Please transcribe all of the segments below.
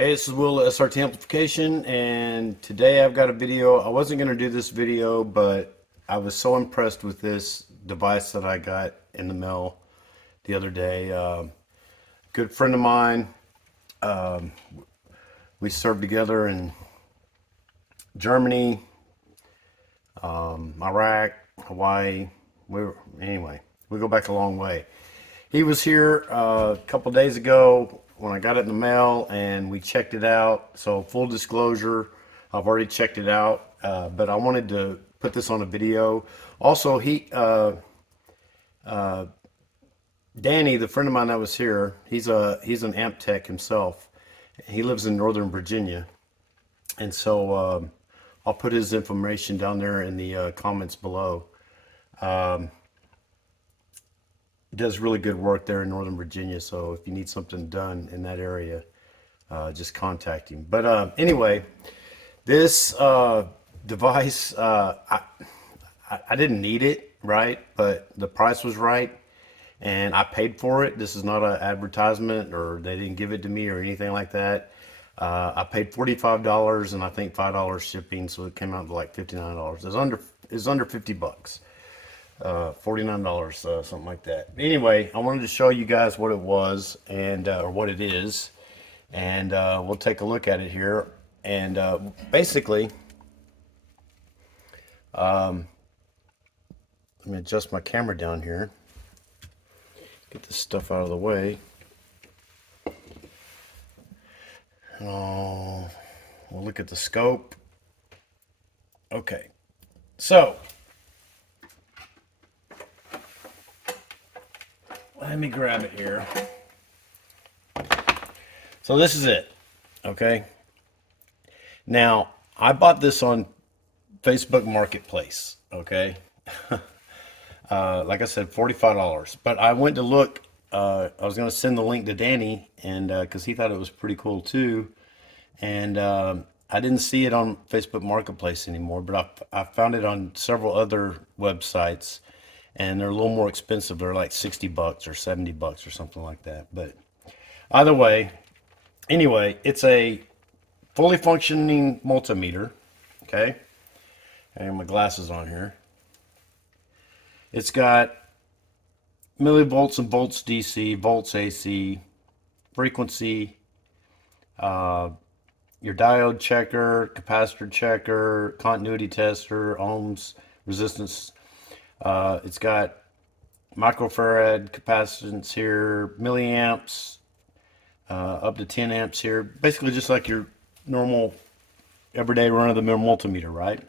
Hey, this is Will at SRT Amplification, and today I've got a video. I wasn't going to do this video, but I was so impressed with this device that I got in the mail the other day. Good friend of mine, um, we served together in Germany, Iraq, Hawaii. Anyway, we go back a long way. He was here a couple days ago when I got it in the mail and we checked it out. So full disclosure, I've already checked it out, but I wanted to put this on a video. Also, Danny, the friend of mine that was here, he's an amp tech himself. He lives in Northern Virginia, and so I'll put his information down there in the comments below. Does really good work there in Northern Virginia. So if you need something done in that area, just contact him. But anyway, this device, I didn't need it, right? But the price was right, and I paid for it. This is not an advertisement, or they didn't give it to me or anything like that. I paid $45 and I think $5 shipping, so it came out to like $59. It's under 50 bucks. $49, something like that. Anyway, I wanted to show you guys what it was and or what it is, and we'll take a look at it here. And basically, let me adjust my camera down here, get this stuff out of the way. We'll look at the scope. Okay, so let me grab it here. So this is it, okay? Now, I bought this on Facebook Marketplace, okay? Like I said, $45. But I went to look, I was going to send the link to Danny, and because he thought it was pretty cool too. And I didn't see it on Facebook Marketplace anymore, but I found it on several other websites. And they're a little more expensive. They're like 60 bucks or 70 bucks or something like that. But either way, anyway, it's a fully functioning multimeter. Okay. I have my glasses on here. It's got millivolts and volts DC, volts AC, frequency, your diode checker, capacitor checker, continuity tester, ohms, resistance. It's got microfarad capacitance here, milliamps, up to 10 amps here. Basically just like your normal everyday run-of-the-mill multimeter, right?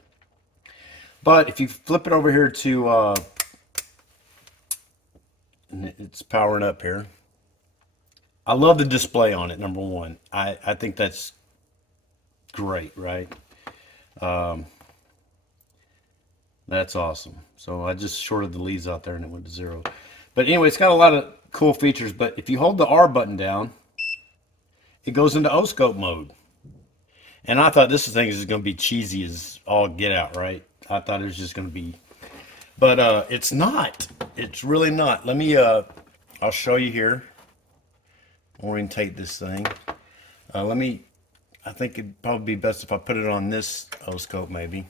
But if you flip it over here to, and it's powering up here. I love the display on it, number one. I think that's great, right? That's awesome. So I just shorted the leads out there and it went to 0. But anyway, it's got a lot of cool features. But if you hold the R button down, it goes into Oscilloscope mode. And I thought this thing is going to be cheesy as all get out, right? I thought it was just going to be, but it's not. It's really not. Let me, I'll show you here. Orientate this thing. I think it'd probably be best if I put it on this Oscilloscope maybe.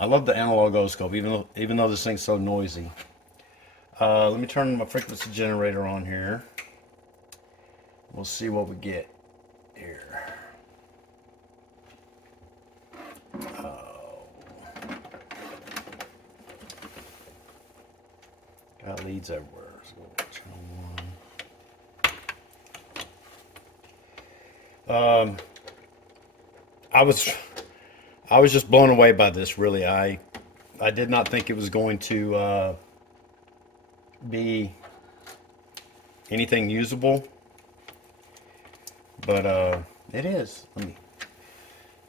I love the analog oscilloscope, even though this thing's so noisy. Let me turn my frequency generator on here. We'll see what we get here. Got leads everywhere. So channel 1. I was just blown away by this, really. I did not think it was going to be anything usable, but it is. I'm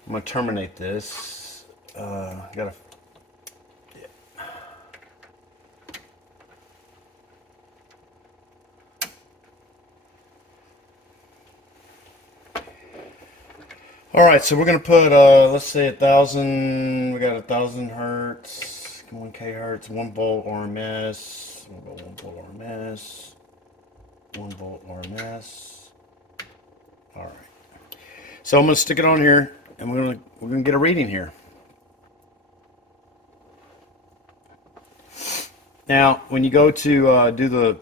gonna terminate this. Gotta. Yeah. All right, so we're gonna put let's say 1,000. We got 1,000 hertz, 1K hertz, 1 volt RMS. We'll go 1 volt RMS, 1 volt RMS. All right. So I'm going to stick it on here, and we're going to get a reading here. Now, when you go to do the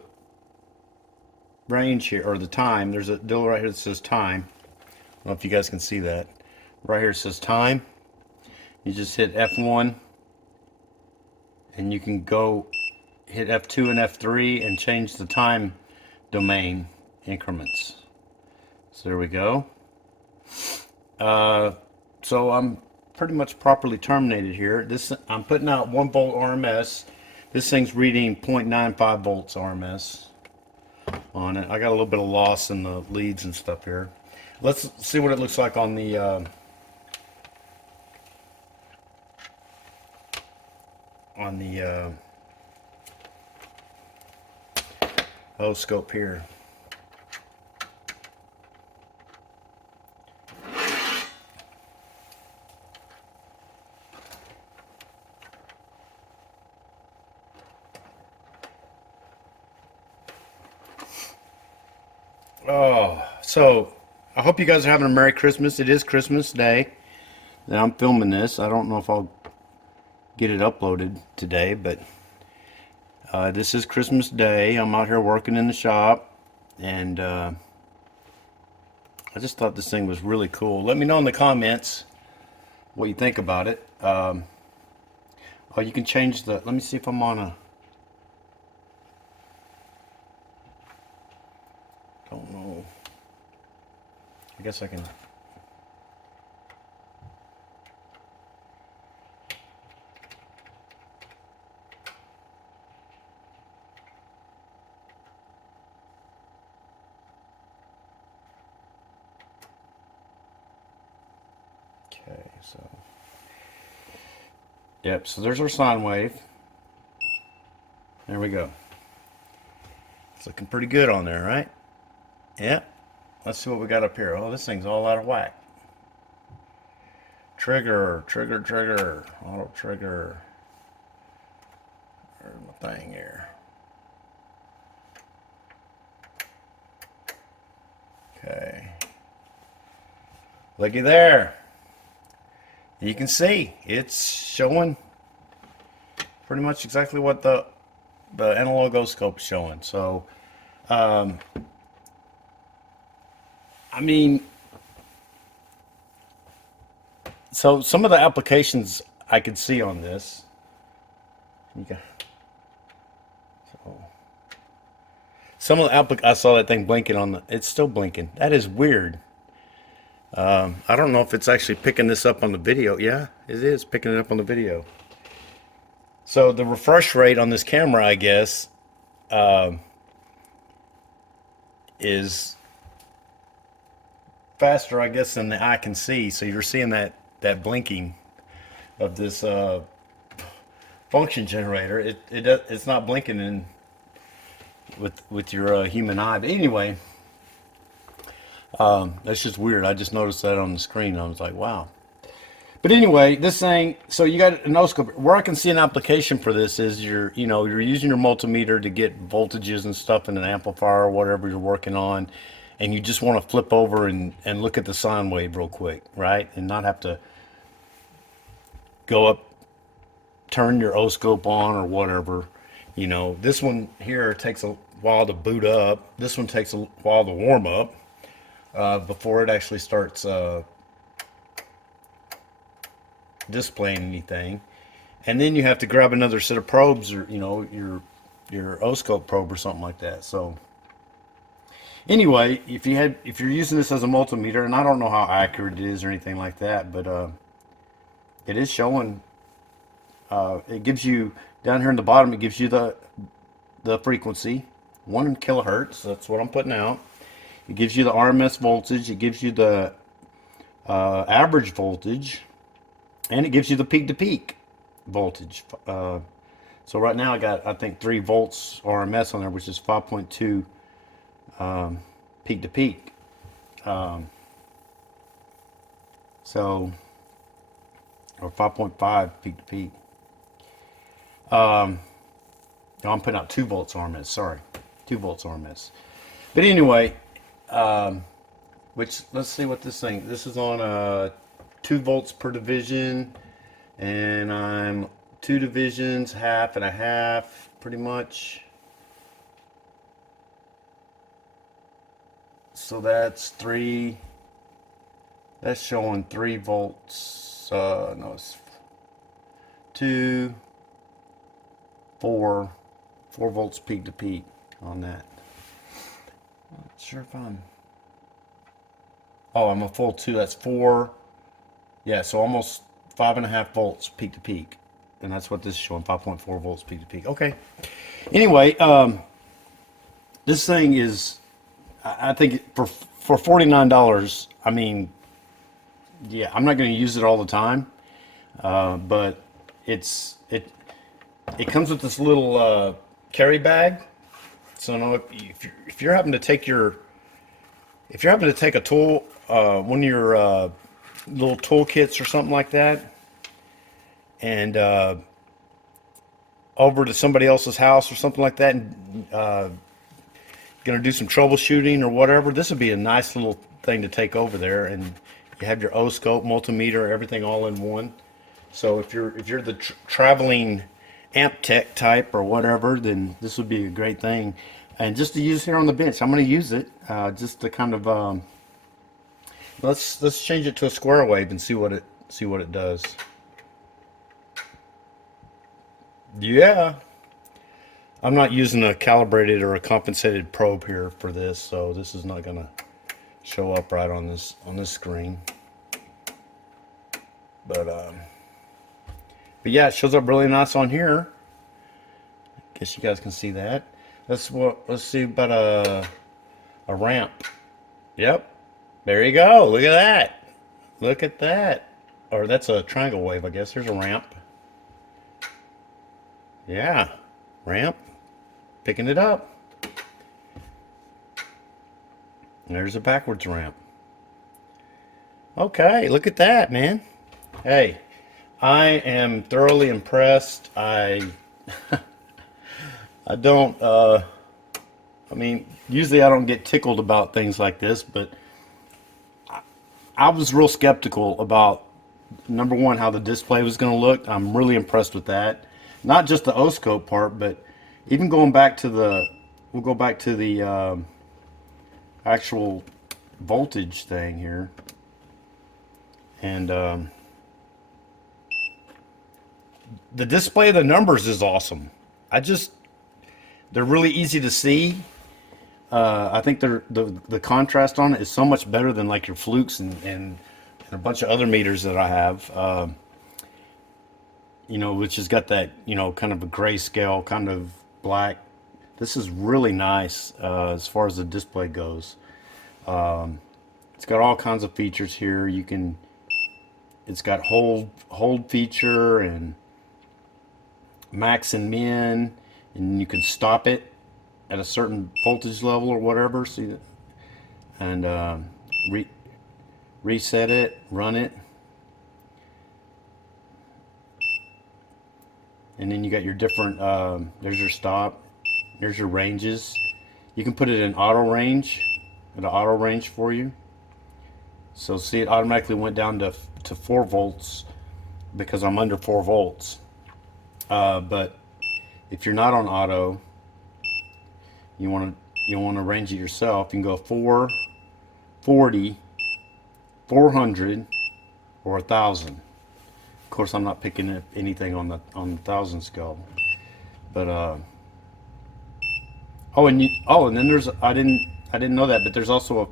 range here, or the time, there's a deal right here that says time. I don't know if you guys can see that. Right here it says time. You just hit F1, and you can go hit F2 and F3 and change the time domain increments. So there we go. So I'm pretty much properly terminated here. This, I'm putting out 1 volt RMS. This thing's reading 0.95 volts RMS on it. I got a little bit of loss in the leads and stuff here. Let's see what it looks like on the oscilloscope here. Oh, so I hope you guys are having a Merry Christmas. It is Christmas Day. Now I'm filming this. I don't know if I'll get it uploaded today, but this is Christmas Day. I'm out here working in the shop, and I just thought this thing was really cool. Let me know in the comments what you think about it. Oh, you can change the, let me see if I'm on a, don't know. I guess I can. Okay, so. Yep, so there's our sine wave. There we go. It's looking pretty good on there, right? Yep. Let's see what we got up here. Oh, this thing's all out of whack. Trigger, trigger, trigger, auto trigger. Where's my thing here? Okay. Looky there. You can see it's showing pretty much exactly what the analog oscilloscope is showing. So, I mean, so some of the applications I could see on this. So some of the I saw that thing blinking on the. It's still blinking. That is weird. I don't know if it's actually picking this up on the video. Yeah, it is picking it up on the video. So the refresh rate on this camera, I guess, is faster, I guess, than the eye can see. So you're seeing that blinking of this function generator. It's not blinking in with your human eye. But anyway, that's just weird. I just noticed that on the screen. I was like, wow. But anyway, this thing, so you got an oscilloscope. Where I can see an application for this is you're using your multimeter to get voltages and stuff in an amplifier or whatever you're working on, and you just want to flip over and look at the sine wave real quick, right? And not have to go up, turn your oscilloscope on or whatever. You know, this one here takes a while to boot up. This one takes a while to warm up before it actually starts displaying anything. And then you have to grab another set of probes, or your oscilloscope probe or something like that. So anyway, if you're using this as a multimeter, and I don't know how accurate it is or anything like that, but it is showing. It gives you down here in the bottom. It gives you the frequency, 1 kilohertz. That's what I'm putting out. It gives you the RMS voltage. It gives you the average voltage, and it gives you the peak-to-peak voltage. So right now I got, I think, 3 volts RMS on there, which is 5.2 peak-to-peak. So, or 5.5 peak-to-peak. No, I'm putting out 2 volts RMS. Sorry, 2 volts RMS. But anyway, which, let's see what this is on 2 volts per division, and I'm 2 divisions, half and a half, pretty much. So that's that's showing 3 volts, no, it's 2, 4 volts peak to peak on that. Not sure if I'm a full 2, that's 4, yeah, so almost 5.5 volts peak to peak. And that's what this is showing, 5.4 volts peak to peak. Okay. Anyway, this thing is, I think for $49, I mean, yeah, I'm not going to use it all the time, but it comes with this little carry bag. So now if you're having to take a tool, one of your little toolkits or something like that, and over to somebody else's house or something like that, and gonna do some troubleshooting or whatever, this would be a nice little thing to take over there, and you have your oscilloscope, multimeter, everything all in one. So if you're the traveling amp tech type or whatever, then this would be a great thing. And just to use here on the bench, I'm going to use it just to kind of let's change it to a square wave and see what it does. Yeah, I'm not using a calibrated or a compensated probe here for this, so this is not going to show up right on this screen. But yeah, it shows up really nice on here. Guess you guys can see that. Let's see about a ramp. Yep, there you go. Look at that. Look at that. Or that's a triangle wave, I guess. There's a ramp. Yeah, ramp. Picking it up. There's a backwards ramp. Okay, look at that, man. Hey, I am thoroughly impressed. I don't, I mean, usually I don't get tickled about things like this, but I was real skeptical about, number one, how the display was going to look. I'm really impressed with that. Not just the oscilloscope part, but even going back to we'll go back to the actual voltage thing here. And the display of the numbers is awesome. They're really easy to see. I think the contrast on it is so much better than like your flukes and a bunch of other meters that I have. You know, which has got that, you know, kind of a grayscale, kind of black. This is really nice as far as the display goes. It's got all kinds of features here. It's got hold feature and max and min, and you can stop it at a certain voltage level or whatever. See that? And reset it, run it. And then you got your different, there's your stop, there's your ranges. You can put it in auto range, at an auto range for you. So see, it automatically went down to 4 volts because I'm under 4 volts. But if you're not on auto, you want to range it yourself. You can go 4, 40, 400, or 1,000. Of course, I'm not picking up anything on the 1,000 scale, but and then there's I didn't know that, but there's also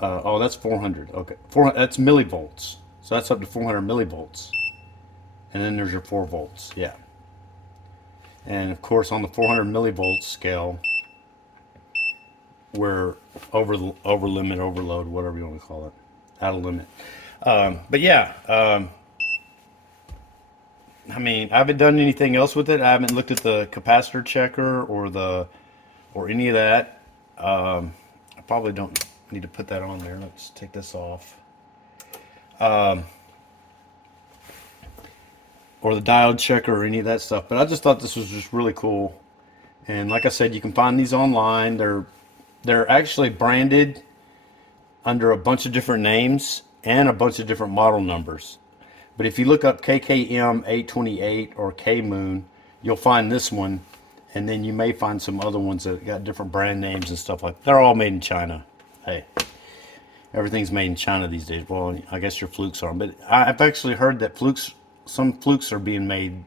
a that's 400. Okay, that's millivolts, so that's up to 400 millivolts, and then there's your 4 volts. Yeah, and of course on the 400 millivolts scale, we're over limit, overload, whatever you want to call it, out of limit. But yeah, I mean, I haven't done anything else with it. I haven't looked at the capacitor checker or any of that. I probably don't need to put that on there. Let's take this off. Or the diode checker or any of that stuff. But I just thought this was just really cool. And like I said, you can find these online. They're actually branded under a bunch of different names and a bunch of different model numbers. But if you look up KM-828 or K-Moon, you'll find this one, and then you may find some other ones that got different brand names and stuff like that. They're all made in China. Hey, everything's made in China these days. Well, I guess your flukes are, but I've actually heard that some flukes are being made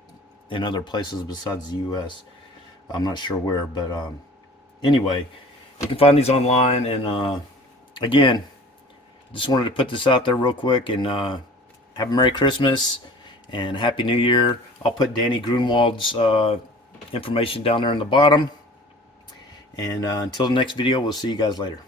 in other places besides the U.S. I'm not sure where, but anyway, you can find these online. And again, just wanted to put this out there real quick, and have a Merry Christmas and Happy New Year. I'll put Danny Grundwald's information down there in the bottom. And until the next video, we'll see you guys later.